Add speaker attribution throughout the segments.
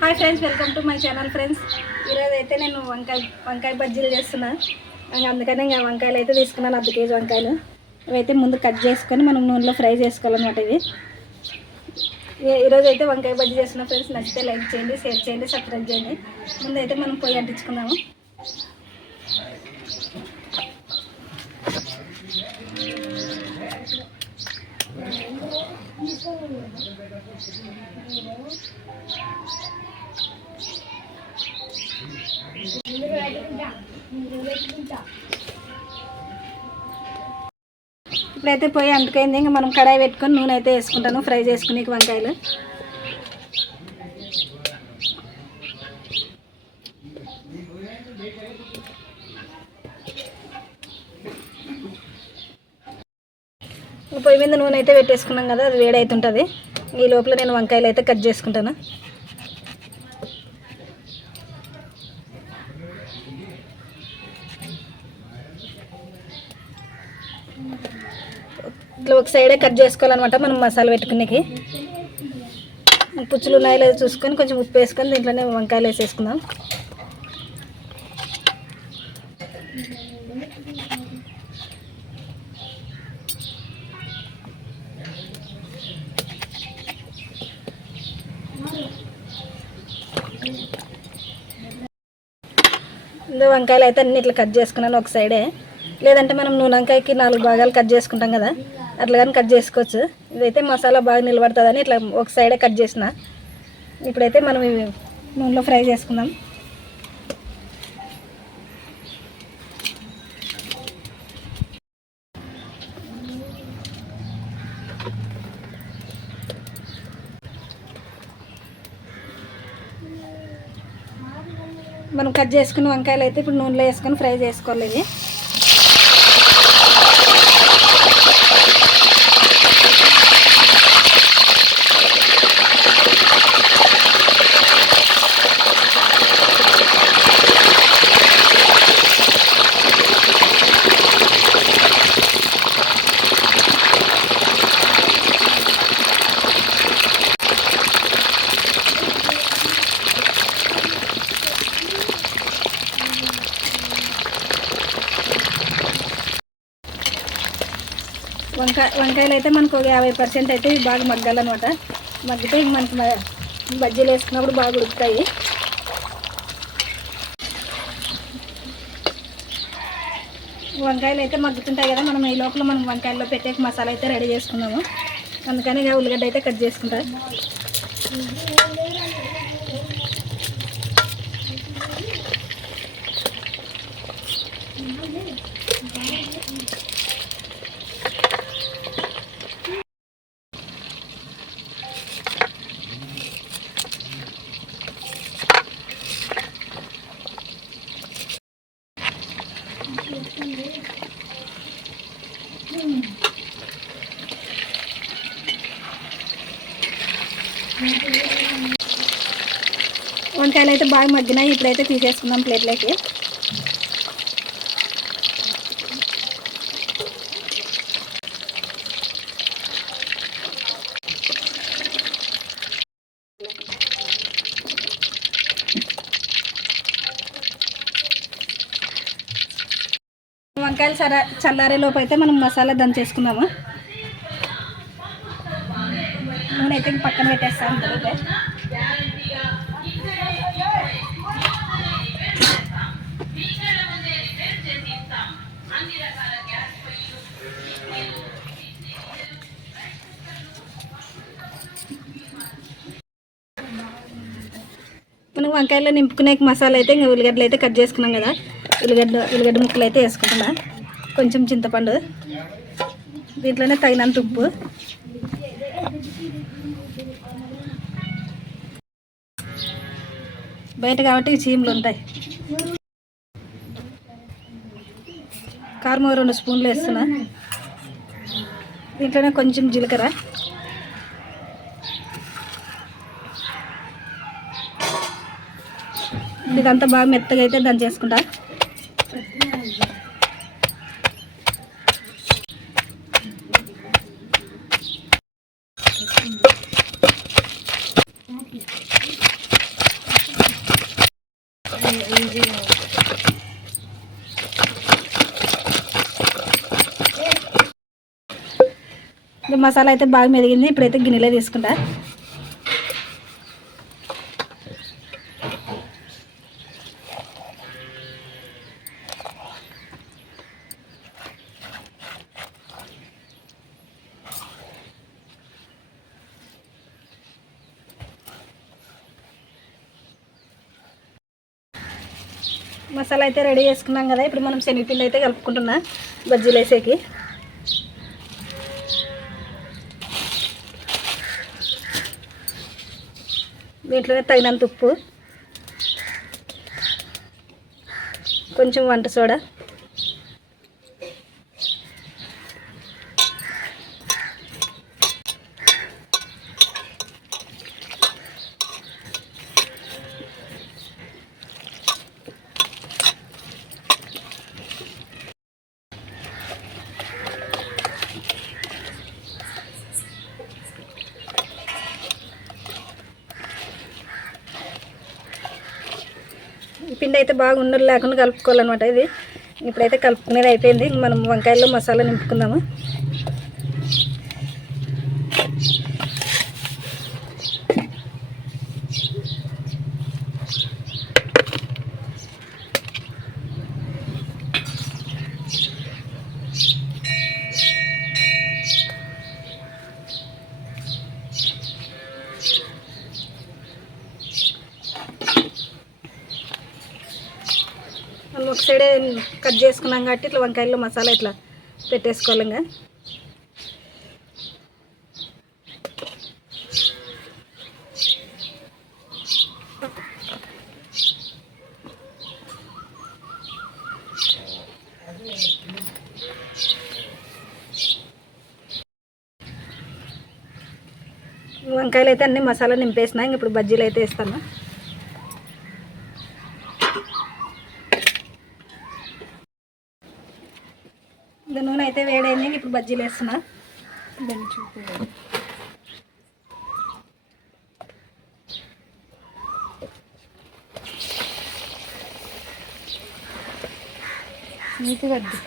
Speaker 1: Hi friends welcome to my channel friends. ఈరోజు అయితే నేను వంకాయ వంకాయ బజ్జీలు చేస్తున్నాను ఇంకా అందుకనే ఇంకా వంకాయలు అయితే తీసుకున్నాను అర్ధ కేజీ వంకాయలు. ఇవైతే ముందు కట్ చేసుకొని మనం నూనెలో ఫ్రై చేసుకోవాలన్నమాట ఇవి. ఈరోజు అయితే వంకాయ బజ్జీ చేస్తున్నా ఫ్రెండ్స్. నచ్చితే లైక్ చేయండి షేర్ చేయండి సబ్స్క్రైబ్ చేయండి. ముందు అయితే మనం పొయ్యి అంటించుకున్నాము ఇప్పుడైతే పొయ్యి అంటుకైంది. ఇంకా మనం కడాయి పెట్టుకొని నూనె అయితే వేసుకుంటాను. ఫ్రై చేసుకుని వంకాయలు. పొయ్యి మీద నూనె అయితే పెట్టేసుకున్నాం కదా అది వేడవుతుంటుంది ఈ లోపల నేను వంకాయలు అయితే కట్ చేసుకుంటాను. ఇట్లా ఒక సైడే కట్ చేసుకోవాలన్నమాట మనం మసాలా పెట్టుకునేకి. పుచ్చులు ఉన్నాయో లేదో చూసుకొని కొంచెం ఉప్పు వేసుకొని దీంట్లోనే వంకాయలు వేసేసుకుందాం. ఇందులో వంకాయలు అయితే అన్ని ఇట్లా కట్ చేసుకున్నాను ఒక సైడే లేదంటే మనం నూనె వంకాయకి నాలుగు భాగాలు కట్ చేసుకుంటాం కదా అట్లా కానీ కట్ చేసుకోవచ్చు. ఇదైతే మసాలా బాగా నిలబడుతుందని ఇట్లా ఒక సైడే కట్ చేసిన. ఇప్పుడైతే మనం ఇవి నూనెలో ఫ్రై చేసుకుందాం. మనం కట్ చేసుకున్న వంకాయలు అయితే ఇప్పుడు నూనెలో వేసుకొని ఫ్రై చేసుకోవాలి ఇవి. వంకాయ వంకాయలు అయితే మనకు ఒక యాభై పర్సెంట్ అయితే బాగా మగ్గాలన్నమాట. మగ్గితే మనకి బజ్జీలు వేసుకున్నప్పుడు బాగా ఉడుకుతాయి. వంకాయలు అయితే మగ్గుతుంటాయి కదా మనం ఈ లోపల మనం వంకాయల్లో పెట్టే మసాలా అయితే రెడీ చేసుకున్నాము. అందుకని ఇక ఉల్లిగడ్డ అయితే కట్ చేసుకుంటాం. వంకాయలు అయితే బాగా మగ్గినాయి. ఇప్పుడైతే తీసేసుకుందాం ప్లేట్లోకి. వంకాయలు సర చల్లారే లోపు అయితే మనం మసాలా దంచేసుకుందాము నూనె అయితే పక్కన పెట్టేస్తాను అయితే మనం వంకాయలో నింపుకునే మసాలా అయితే ఇంకా ఉల్లిగడ్డలు అయితే కట్ చేసుకున్నాం కదా. ఉల్లిగడ్డ ఉల్లిగడ్డ ముక్కలు అయితే వేసుకుంటున్నా. కొంచెం చింతపండు దీంట్లోనే తగినంత ఉప్పు. బయట కాబట్టి చీమలు ఉంటాయి. కారం రెండు స్పూన్లు వేస్తున్నా. దీంట్లోనే కొంచెం జీలకర్ర. ఇదంతా బాగా మెత్తగా అయితే దాన్ని చేసుకుంటా ఇది మసాలా అయితే బాగా మెదిగింది. ఇప్పుడైతే గిన్నెలో తీసుకుంటా. మసాలా అయితే రెడీ చేసుకున్నాం కదా. ఇప్పుడు మనం శనగపిండి అయితే కలుపుకుంటున్నా. బజ్జీలు వేసేకి దీంట్లోనే తగినంత ఉప్పు కొంచెం వంట సోడా. అయితే బాగా ఉండలు లేకుండా కలుపుకోవాలన్నమాట ఇది. ఇప్పుడైతే కలుపుకునేది అయిపోయింది. మనం వంకాయల్లో మసాలా నింపుకుందాము. సైడే కట్ చేసుకున్నాం కాబట్టి ఇట్లా వంకాయల్లో మసాలా ఇట్లా పెట్టేసుకోవాలి ఇంకా వంకాయలు అయితే అన్ని మసాలా నింపేసిన ఇంక ఇప్పుడు బజ్జీలు అయితే వేస్తాను ఇంకా నూనె అయితే వేడైంది ఇంక ఇప్పుడు బజ్జీలు వేస్తున్నా
Speaker 2: నీట్గా వద్దు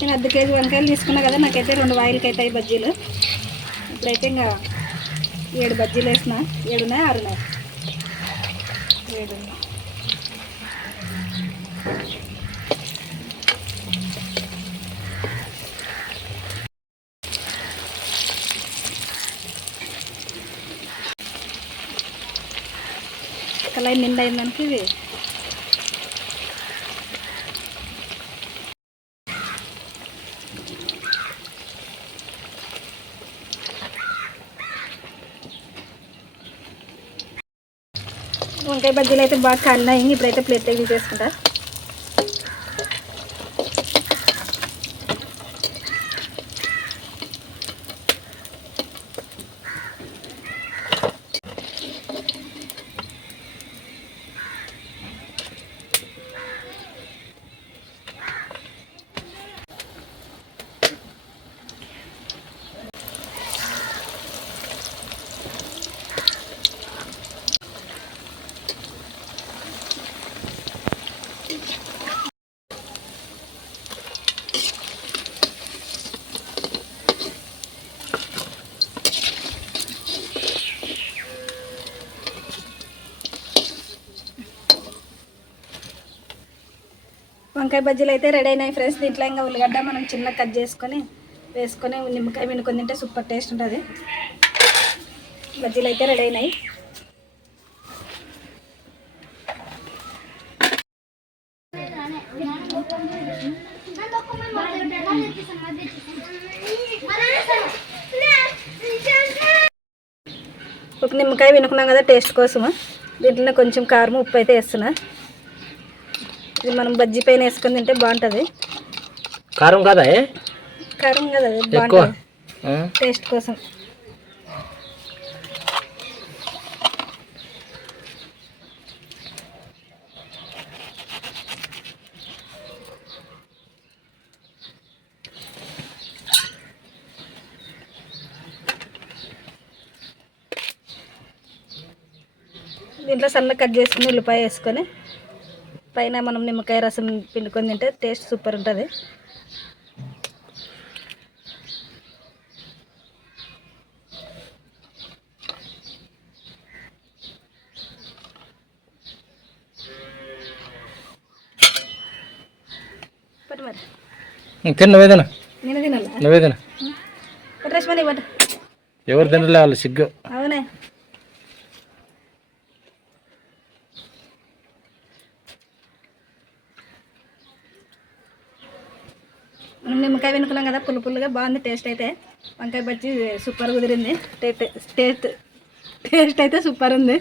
Speaker 1: నేను అర్ధ కేజీ వంకాయలు తీసుకున్నా కదా నాకైతే రెండు వాయిలకి అవుతాయి బజ్జీలు. ఇప్పుడైతే ఇంకా ఏడు బజ్జీలు వేసిన ఏడున్నాయి ఆరున్నాయి?
Speaker 2: ఏడు
Speaker 1: అలా నిండా అయిందానికి వంకాయ బజ్జీలు అయితే బాగా కాలినాయి ఇప్పుడైతే ప్లేట్ దగ్గర చేసుకుంటా. వంకాయ బజ్జీలు అయితే రెడీ అయినాయి ఫ్రెండ్స్. దీంట్లో ఇంకా ఉల్లిగడ్డ మనం చిన్న కట్ చేసుకొని వేసుకొని నిమ్మకాయ పిండుకొని తింటే సూపర్ టేస్ట్ ఉంటుంది. బజ్జీలు అయితే రెడీ అయినాయి. నిమ్మకాయ వినుకున్నాం కదా టేస్ట్ కోసము. దీంట్లో కొంచెం కారం ఉప్పు అయితే వేస్తున్నా. ఇది మనం బజ్జీ పైన వేసుకొని తింటే బాగుంటుంది.
Speaker 3: కారం కాదా?
Speaker 1: కారం కదా? టేస్ట్ కోసం. దీంట్లో సన్న కట్ చేసుకుని ఉల్లిపాయ వేసుకొని పైన మనం నిమ్మకాయ రసం పిండుకొని తింటే టేస్ట్ సూపర్ ఉంటుంది. పట్టు మరి.
Speaker 3: ఉం, తిను నువ్వేదన ఎవరు తినలే వాళ్ళు సిగ్గు
Speaker 1: అవునే మనం నిమ్మకాయ వెనుకున్నాం కదా పుల్ల పుల్లగా బాగుంది టేస్ట్ అయితే. వంకాయ బజ్జీ సూపర్ కుదిరింది. టేస్ట్ టేస్ట్ టేస్ట్ అయితే సూపర్ ఉంది.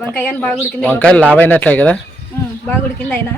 Speaker 1: వంకాయ కానీ బాగా ఉడికింది.
Speaker 3: వంకాయలు లావైనట్లే కదా?
Speaker 1: ఉమ్, బాగా ఉడికింది అయినా.